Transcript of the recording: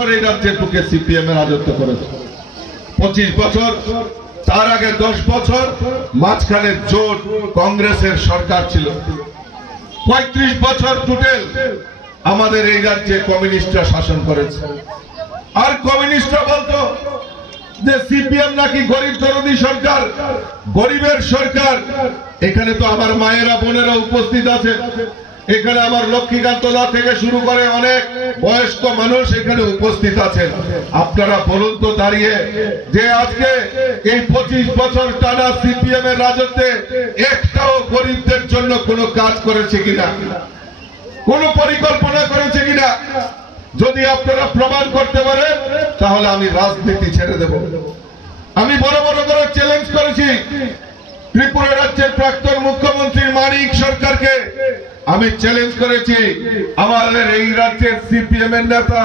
বছর এই রাজ্যে বুকে সিপিএম এর রাজত্ব করেছে, 25 বছর, তার আগে 10 বছর মাঝখানে জোট কংগ্রেসের সরকার ছিল। 35 বছর টোটাল আমাদের এই রাজ্যে কমিউনিস্টরা শাসন করেছে। আর কমিউনিস্টরা বলতো যে সিপিএম নাকি গরিব দরদি সরকার, গরিবের সরকার। এখানে তো আমার মায়েরা বোনেরা উপস্থিত আছে, এখানে আমার লক্ষ্মীকান্তদা থেকে শুরু করে অনেক বয়স্ক মানুষ এখানে উপস্থিত আছেন। আপনারা বলুন তো দাঁড়িয়ে যে আজকে এই 25 বছর টানা সিপিএম এর রাজত্বে একটাও গরিবদের জন্য কোনো কাজ করেছে কিনা, কোনো পরিকল্পনা করেছে কিনা? যদি আপনারা প্রমাণ করতে পারেন তাহলে আমি রাজনীতি ছেড়ে দেব। আমি বড় বড় করে চ্যালেঞ্জ করেছি ত্রিপুরা রাজ্যের প্রাক্তন মুখ্যমন্ত্রী মানিক সরকারকে। আমি চ্যালেঞ্জ করেছি আমাদের এই রাজ্যের সিপিএম এর নেতা